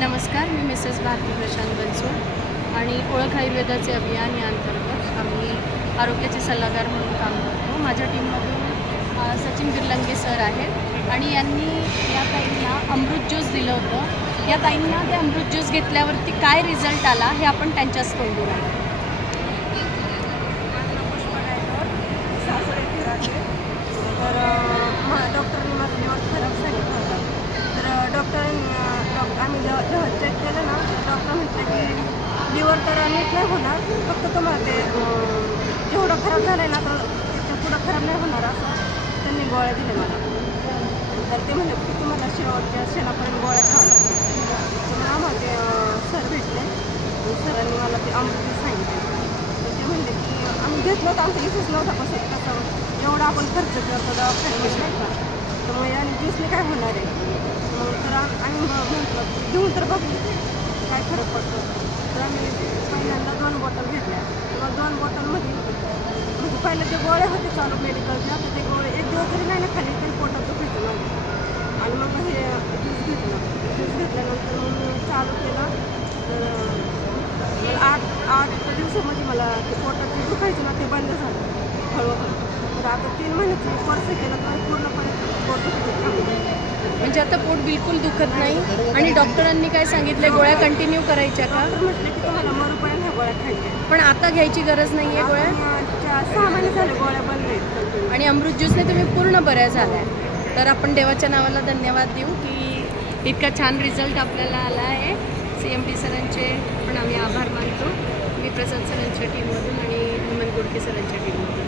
नमस्कार, मी मिसेस भारती प्रशांत बनसोड आणि ओळख आयुर्वेदाचे अभियान या अंतर्गत आम्ही आरोग्याचे सल्लागार म्हणून काम करतो। माझ्या टीममधून सचिन बिरलंगे सर आहेत आणि यांनी या ताईंना अमृत ज्यूस दिलं होतं। या ताईंना ते अमृत ज्यूस घेतल्यावरती काय रिझल्ट आला हे आपण त्यांच्याच तोंडून ऐकू। डॉक्टरांनी माझं लिव्हर खराब सांगितलं होतं। तर आम्ही जेव्हा चेक केलं ना, डॉक्टर म्हटलं की लिव्हर तर नीट नाही होणार, फक्त तुम्हाला ते जेवढं खराब झालं आहे ना तर त्याच्या पुढं खराब नाही होणार असं त्यांनी गोळ्या दिल्या मला। तर ते म्हणले की तुम्हाला शेवटच्या शेणापर्यंत गोळ्या खावं लागतील। तर आम्हाला ते सर भेटले, सरांनी मला ते अमृत सांगितले। ते म्हणले की आम्ही घेतलं तर आमचं इथेच नव्हता बसत, कसं एवढा आपण खर्च करतो दवाखान्यामध्ये नाही का, तर मग आणि ज्यूसने काय होणार आहे। मग तर आम्ही म्हटलं घेऊन तर बघू काय फरक पडतो। तर आम्ही पहिल्यांदा 2 बॉटल घेतल्या। मग 2 बॉटलमध्ये म्हणजे पहिले जे गोळ्या होते चालू मेडिकलच्या, तर ते गोळे एक दिवस जरी नाही ना खाली तरी पोटात दुखायचं माझं। आणि मग हे ज्यूस घेतलं। ज्यूस घेतल्यानंतर मग मी चालू केलं, तर 8 दिवसामध्ये मला ते पोटात जे दुखायचं ना ते बंद झालं हळूहळू। तर आता 3 महिन्याचं कोर्स केलं तर पूर्णपणे पोट दुखत। म्हणजे आता पोट बिलकुल दुखत नाही आणि डॉक्टरांनी काय सांगितलं, गोळ्या कंटिन्यू करायच्या का? म्हटलं की तुम्हाला मरूपर्यंत ह्या गोळ्या खायच्या, पण आता घ्यायची गरज नाही आहे गोळ्या? 6 महिने झाले गोळ्या बंद आहेत आणि अमृत ज्यूसने तुम्ही पूर्ण बऱ्या झाल्या। तर आपण देवाच्या नावाला धन्यवाद देऊ की इतका छान रिझल्ट आपल्याला आला आहे। CMD सरांचे पण आम्ही आभार मानतो, मी प्रसाद सरांच्या टीममधून आणि हेमंत गुडके सरांच्या टीममधून।